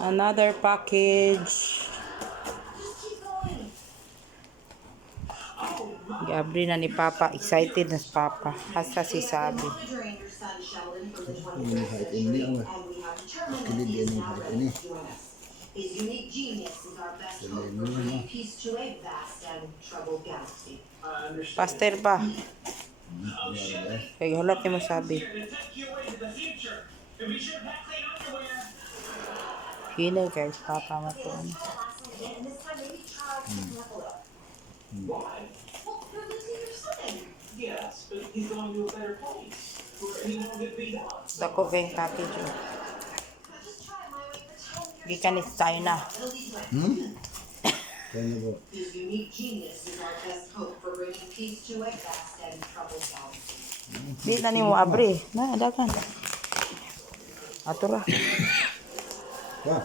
Another package. Gabri na ni Papa. Excited na si Papa. Asa si Sabi. Ini height ini apa? Ini dia nih height ini. Pastel pa. Kaya halat ni mo Sabi. Hinay kay Papa mo to. Dako kay package. Gikan ni China. Kaya po. Di na ni mo abri. Na dagan. Atura. Wah.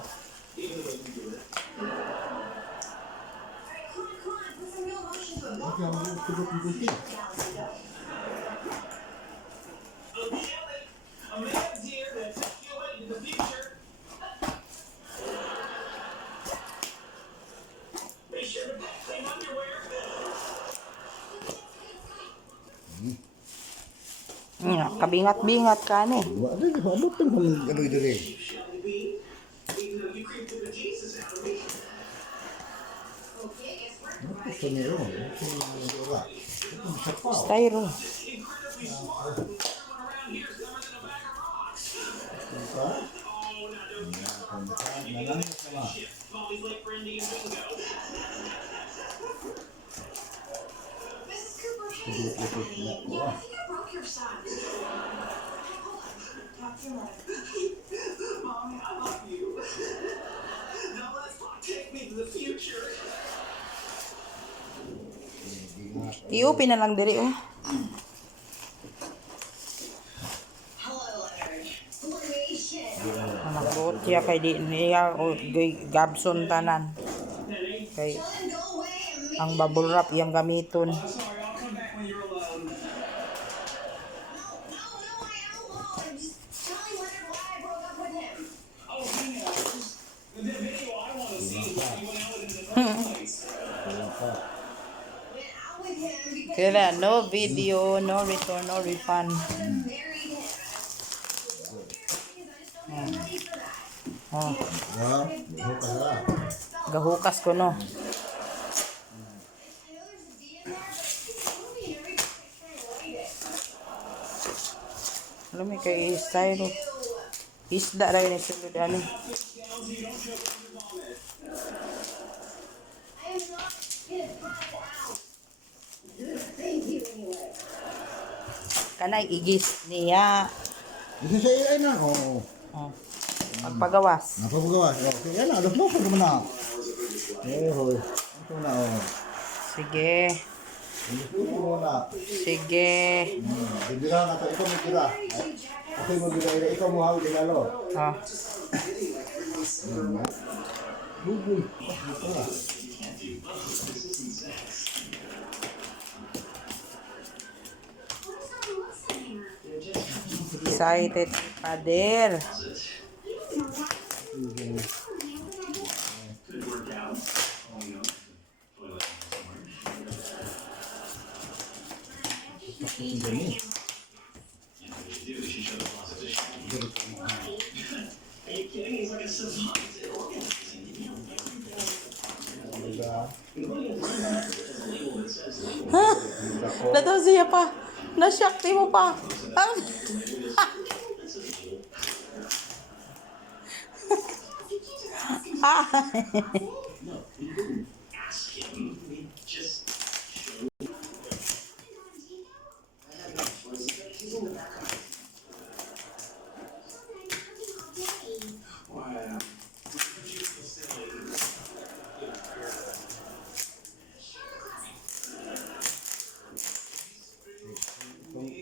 Kabingat-bingat ka ni. Wah, ada di bawah betul pun ada itu deh. Apa senior? Styro. Iupi na lang diri oh. Nagbuot siya kay di niya o Gabson tanan. Kay ang bubble wrap iyang gamiton. Kaya no video, no return, no refund. Oh. Gahukas ko no. Alam mo kay style isda ra ni sulod ani. Kanay igis niya. Itu saya na. Oh. Oh. Pagpagawas. Napapagawas. Oh, kaya na, ados mo pa na. Hoy. Ito na oh. Sige. Ito na. Sige. Bibira na to, ikaw mo bira. Ako mo bira, ikaw mo hawak dinalo. Ah. Bubul. Excited Pader. Ha? Dato siya pa. Nasyakti mo pa.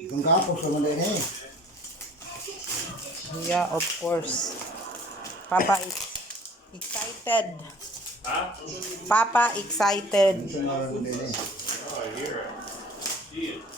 Kung kapos naman din eh. Yeah, of course. Papa is excited. Papa excited. Ito nga lang din eh. Oh, I hear it. See it.